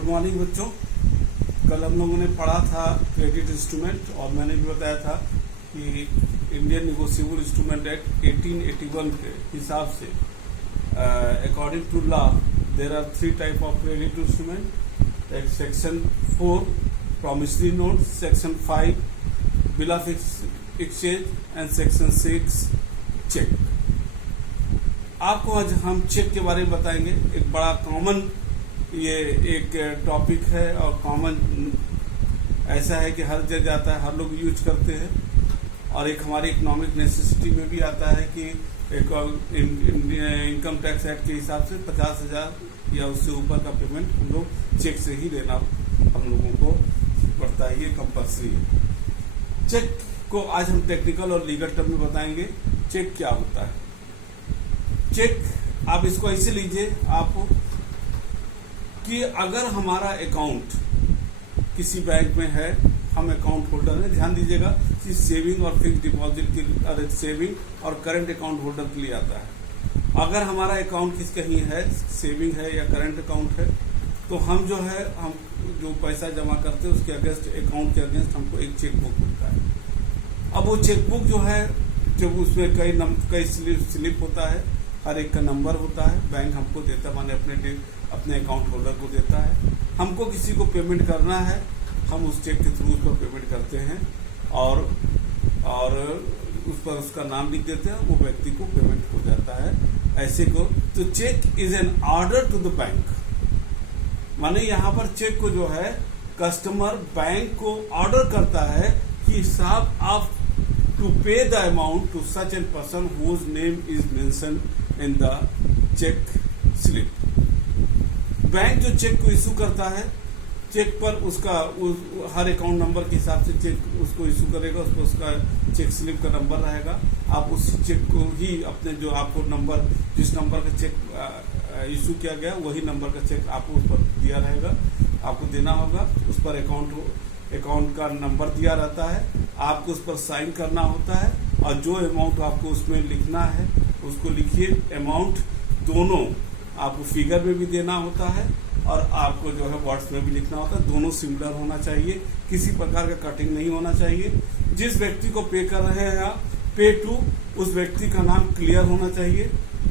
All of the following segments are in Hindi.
गुड मॉर्निंग बच्चों। कल हम लोगों ने पढ़ा था क्रेडिट इंस्ट्रूमेंट और मैंने भी बताया था कि इंडियन नेगोशिएबल इंस्ट्रूमेंट एक्ट 1881 के हिसाब से according to law there are 3 type of credit instrument. एक section 4 promissory note, section 5 bill of exchange and section 6 cheque. आपको आज हम चेक के बारे में बताएंगे। एक बड़ा कॉमन ये एक टॉपिक है और कॉमन ऐसा है कि हर जगह आता है, हर लोग यूज करते हैं और एक हमारी इकोनॉमिक नेसेसिटी में भी आता है कि एक इनकम टैक्स एक्ट के हिसाब से 50,000 या उससे ऊपर का पेमेंट हम लोग चेक से ही देना हम लोगों को पड़ता है, ये कंपल्सरी है। चेक को आज हम टेक्निकल और लीगल टर्म में बताएंगे। चेक क्या होता है? चेक आप इसको ऐसे लीजिए आप कि अगर हमारा अकाउंट किसी बैंक में है, हम अकाउंट होल्डर हैं, ध्यान दीजिएगा कि सेविंग और फिक्स डिपॉजिट की सेविंग और करंट अकाउंट होल्डर के लिए आता है। अगर हमारा अकाउंट किस कहीं है, सेविंग है या करंट अकाउंट है, तो हम जो है हम जो पैसा जमा करते हैं उसके अगेंस्ट, अकाउंट के अगेंस्ट हमको एक चेक बुक मिलता है। अब वो चेक बुक जो है, जब उसमें कई स्लिप होता है, हर एक का नंबर होता है, बैंक हमको देता है, माने अपने अकाउंट होल्डर को देता है। हमको किसी को पेमेंट करना है, हम उस चेक के थ्रू उसको पेमेंट करते हैं और उस पर उसका नाम लिख देते हैं, वो व्यक्ति को पेमेंट हो जाता है। ऐसे को तो cheque is an order to the bank, माने यहाँ पर चेक को जो है कस्टमर बैंक को ऑर्डर करता है कि साहब आप to pay the amount to such an person whose name is mentioned in the cheque slip. Bank जो चेक को इशू करता है, चेक पर उसका हर अकाउंट नंबर के हिसाब से चेक उसको इशू करेगा, उसको उसका चेक स्लिप का नंबर रहेगा। आप उस चेक को ही अपने जो आपको नंबर, जिस नंबर का चेक इशू किया गया वही नंबर का चेक आपको उस पर दिया रहेगा, आपको देना होगा। उस पर अकाउंट का नंबर दिया रहता है, आपको उस पर साइन करना होता है और जो अमाउंट आपको उसमें लिखना है उसको लिखिए। अमाउंट दोनों आपको फिगर में भी देना होता है और आपको जो है वर्ड्स में भी लिखना होता है। दोनों सिमिलर होना चाहिए, किसी प्रकार का कटिंग नहीं होना चाहिए। जिस व्यक्ति को पे कर रहे हैं आप, पे टू, उस व्यक्ति का नाम क्लियर होना चाहिए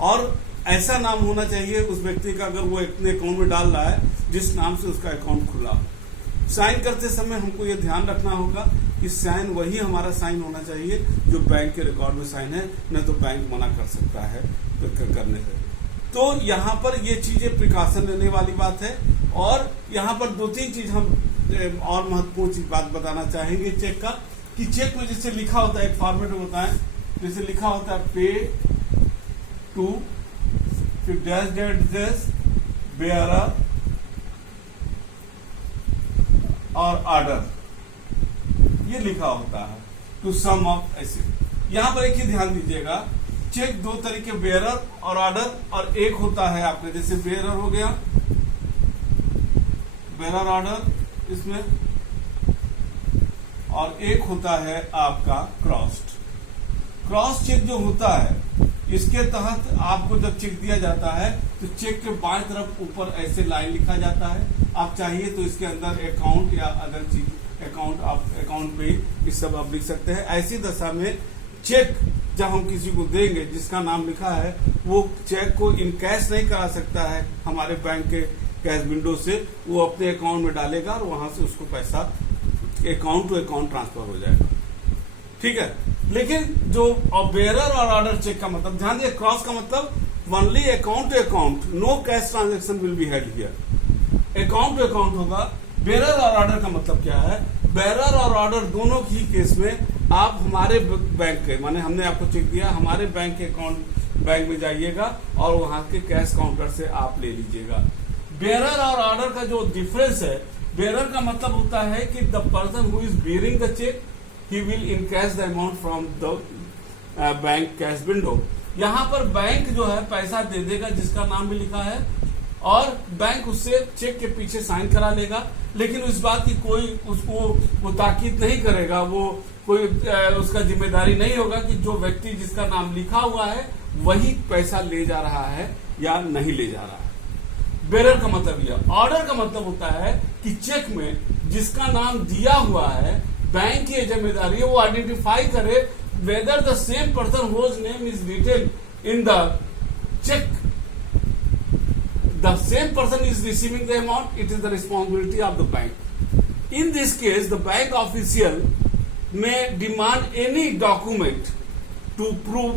और ऐसा नाम होना चाहिए उस व्यक्ति का, अगर वो अपने अकाउंट में डाल रहा है जिस नाम से उसका अकाउंट खुला हो। साइन करते समय हमको ये ध्यान रखना होगा कि साइन वही हमारा साइन होना चाहिए जो बैंक के रिकॉर्ड में साइन है, नहीं तो बैंक मना कर सकता है करने से। तो यहाँ पर ये चीजें प्रिकॉशन लेने वाली बात है। और यहाँ पर 2-3 चीज हम और महत्वपूर्ण चीज बात बताना चाहेंगे चेक का, कि चेक में जैसे लिखा होता है, एक फॉर्मेट होता है, जैसे लिखा होता है पे टू, फिर डैश डैश डैश, बेयरर और ऑर्डर, ये लिखा होता है टू सम ऑफ ऐसे। यहां पर एक ही ध्यान दीजिएगा, चेक 2 तरीके, बेयरर और ऑर्डर, और एक होता है आपका जैसे बेयरर हो गया, बेयरर ऑर्डर इसमें, और एक होता है आपका क्रॉस्ड। क्रॉस चेक जो होता है, इसके तहत आपको जब चेक दिया जाता है तो चेक के बाएं तरफ ऊपर ऐसे लाइन लिखा जाता है। आप चाहिए तो इसके अंदर अकाउंट या अदर चीज अकाउंट, आप अकाउंट पे ये सब आप लिख सकते हैं। ऐसी दशा में चेक जब हम किसी को देंगे जिसका नाम लिखा है, वो चेक को इन कैश नहीं करा सकता है हमारे बैंक के कैश विंडो से, वो अपने अकाउंट में डालेगा और वहां से उसको पैसा अकाउंट टू अकाउंट ट्रांसफर हो जाएगा, ठीक है। लेकिन जो बेयरर और ऑर्डर चेक का मतलब, ध्यान दिए, क्रॉस का मतलब only account to account, no cash transaction will be held here, account to account होगा। बेयरर और ऑर्डर का मतलब क्या है? बेयरर और ऑर्डर दोनों की केस में आप हमारे बैंक के, माने हमने आपको चेक दिया, हमारे बैंक के बैंक में जाइएगा और वहां के कैश काउंटर से आप ले लीजिएगा। बेयरर और ऑर्डर का जो डिफरेंस है, बेयरर का मतलब होता है कि the person who is bearing the cheque, he will encash the amount from the bank cash window. यहाँ पर बैंक जो है पैसा दे देगा जिसका नाम भी लिखा है, और बैंक उससे चेक के पीछे साइन करा लेगा, लेकिन इस बात की कोई उसको वो ताकीद नहीं करेगा, वो कोई उसका जिम्मेदारी नहीं होगा कि जो व्यक्ति जिसका नाम लिखा हुआ है वही पैसा ले जा रहा है या नहीं ले जा रहा है। बेरर का मतलब यह। ऑर्डर का मतलब होता है कि चेक में जिसका नाम दिया हुआ है, बैंक की जिम्मेदारी है वो आइडेंटिफाई करे whether the same person whose name is written in the check, the same person is receiving the amount, it is the responsibility of the bank. In this case, the bank official may demand any document to prove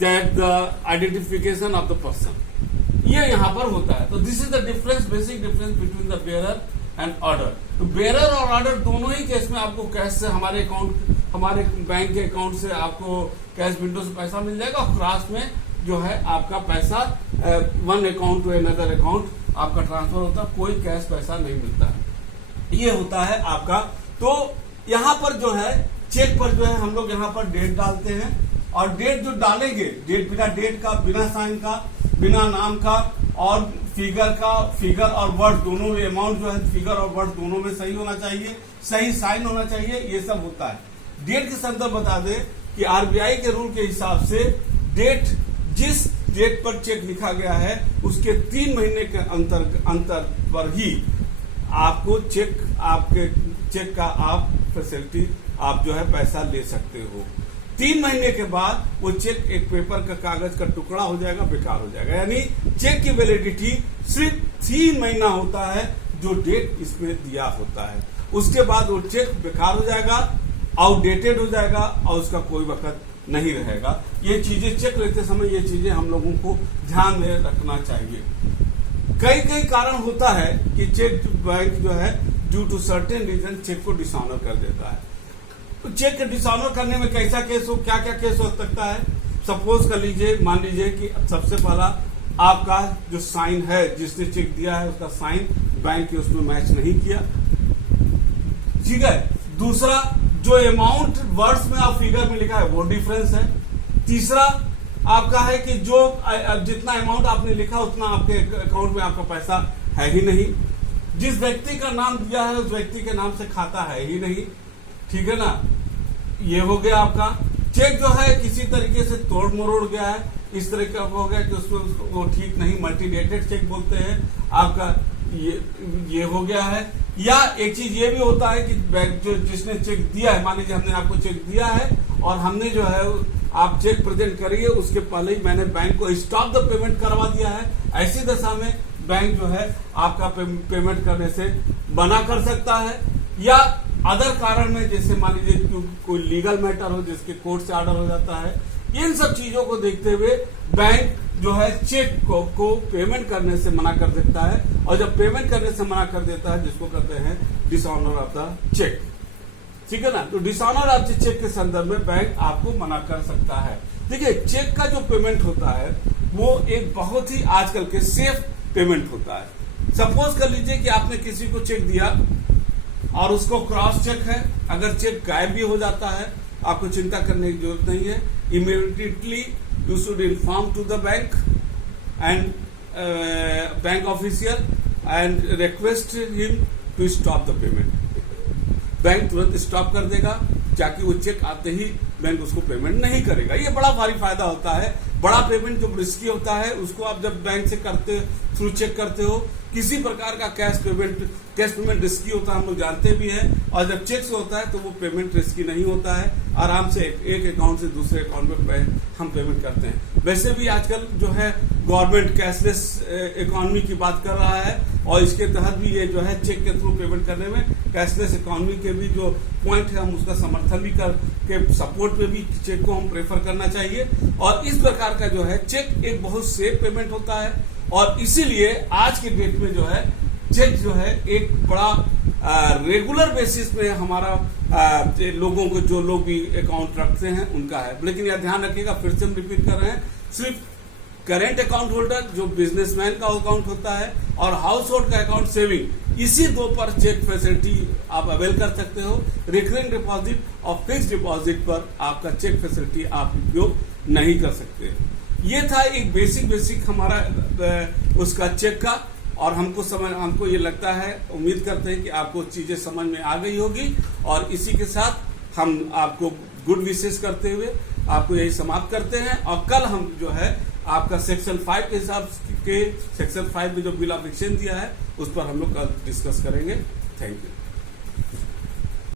that the identification of the person. ये यहाँ पर होता है। तो this is the difference, basic difference between the bearer and order. तो बेयरर और ऑर्डर दोनों ही केस में आपको कैश से हमारे बैंक के अकाउंट से आपको कैश विंडो से पैसा मिल जाएगा, और क्रॉस में जो है आपका पैसा one account to another account आपका ट्रांसफर होता है, कोई कैश पैसा नहीं मिलता है। ये होता है आपका। तो यहाँ पर जो है चेक पर जो है हम लोग यहाँ पर डेट डालते हैं, और डेट जो डालेंगे, डेट बिना डेट का, बिना साइन का, बिना नाम का, और फिगर और वर्ड दोनों में, अमाउंट जो है फिगर और वर्ड दोनों में सही होना चाहिए, सही साइन होना चाहिए, ये सब होता है। डेट के संदर्भ बता दें कि आरबीआई के रूल के हिसाब से डेट, जिस डेट पर चेक लिखा गया है उसके 3 महीने के अंतर पर ही आपको आपके चेक का आप फैसिलिटी, आप जो है पैसा ले सकते हो। 3 महीने के बाद वो चेक एक पेपर का कागज का टुकड़ा हो जाएगा, बेकार हो जाएगा। यानी चेक की वैलिडिटी सिर्फ 3 महीना होता है जो डेट इसमें दिया होता है। उसके बाद वो चेक बेकार हो जाएगा, आउटडेटेड हो जाएगा, और उसका कोई वक्त नहीं रहेगा। ये चीजें चेक लेते समय ये चीजें हम लोगों को ध्यान में रखना चाहिए। कई कारण होता है कि चेक बैंक जो है due to certain reason cheque को डिसऑनर कर देता है। तो चेक के डिसऑनर करने में कैसा केस हो, क्या क्या केस हो सकता है। सपोज कर लीजिए, मान लीजिए कि सबसे पहला आपका जो साइन है, जिसने चेक दिया है उसका साइन बैंक के उसमें मैच नहीं किया, ठीक है। दूसरा, जो अमाउंट वर्ड्स में और फिगर में लिखा है वो डिफरेंस है। तीसरा आपका है कि जो जितना अमाउंट आपने लिखा उतना आपके अकाउंट में आपका पैसा है ही नहीं। जिस व्यक्ति का नाम दिया है उस व्यक्ति के नाम से खाता है ही नहीं, ठीक है ना। ये हो गया आपका। चेक जो है किसी तरीके से तोड़ मरोड़ गया है, इस तरह का हो गया कि उसमें वो ठीक नहीं, मल्टीडेटेड चेक बोलते हैं आपका, ये हो गया है। या एक चीज ये भी होता है कि बैंक जो जिसने चेक दिया है, मान लीजिए हमने आपको चेक दिया है और हमने जो है आप चेक प्रेजेंट करिए, उसके पहले ही मैंने बैंक को स्टॉप द पेमेंट करवा दिया है। ऐसी दशा में बैंक जो है आपका पेमेंट करने से मना कर सकता है। या अदर कारण में, जैसे मान लीजिए कोई लीगल मैटर हो जिसके कोर्ट से ऑर्डर हो जाता है, इन सब चीजों को देखते हुए बैंक जो है चेक को पेमेंट करने से मना कर देता है। और जब पेमेंट करने से मना कर देता है, जिसको कहते हैं डिसऑनर ऑफ द चेक, ठीक है ना। तो डिसऑनर ऑफ द चेक के संदर्भ में बैंक आपको मना कर सकता है। देखिए, चेक का जो पेमेंट होता है वो एक बहुत ही आजकल के सेफ पेमेंट होता है। सपोज कर लीजिए कि आपने किसी को चेक दिया और उसको क्रॉस चेक है, अगर चेक गायब भी हो जाता है आपको चिंता करने की जरूरत नहीं है। Immediately you should inform to the bank and bank official and request him to stop the payment. Bank तुरंत स्टॉप कर देगा, ताकि वो चेक आते ही बैंक उसको पेमेंट नहीं करेगा। ये बड़ा भारी फायदा होता है। बड़ा पेमेंट जो रिस्की होता है उसको आप जब बैंक से करते थ्रू चेक करते हो, किसी प्रकार का कैश पेमेंट रिस्की होता है, हम लोग जानते भी हैं। और जब चेक से होता है तो वो पेमेंट रिस्की नहीं होता है, आराम से एक अकाउंट से दूसरे अकाउंट में हम पेमेंट करते हैं। वैसे भी आजकल जो है गवर्नमेंट कैशलेस इकोनॉमी की बात कर रहा है, और इसके तहत भी ये जो है चेक के थ्रू पेमेंट करने में कैशलेस इकोनॉमी के भी जो पॉइंट है हम उसका समर्थन भी करके सपोर्ट में भी चेक को हम प्रेफर करना चाहिए। और इस प्रकार का जो है चेक एक बहुत सेफ पेमेंट होता है, और इसीलिए आज के डेट में जो है चेक जो है एक बड़ा रेगुलर बेसिस में हमारा लोगों को, जो लोग भी अकाउंट रखते हैं उनका है। लेकिन यह ध्यान रखिएगा, फिर से हम रिपीट कर रहे हैं, सिर्फ करेंट अकाउंट होल्डर जो बिजनेसमैन का अकाउंट होता है और हाउस होल्ड का अकाउंट सेविंग, इसी दो पर चेक फैसिलिटी आप अवेल कर सकते हो। रिकरिंग डिपॉजिट और फिक्स डिपॉजिट पर आपका चेक फैसिलिटी आप उपयोग नहीं कर सकते। ये था एक बेसिक हमारा उसका चेक का, और हमको ये लगता है, उम्मीद करते हैं कि आपको चीजें समझ में आ गई होगी। और इसी के साथ हम आपको गुड विशेष करते हुए आपको यही समाप्त करते हैं, और कल हम जो है आपका सेक्शन 5 के हिसाब के सेक्शन 5 में जो बिल ऑफ एक्सचेंज दिया है उस पर हम लोग कल डिस्कस करेंगे। Thank you.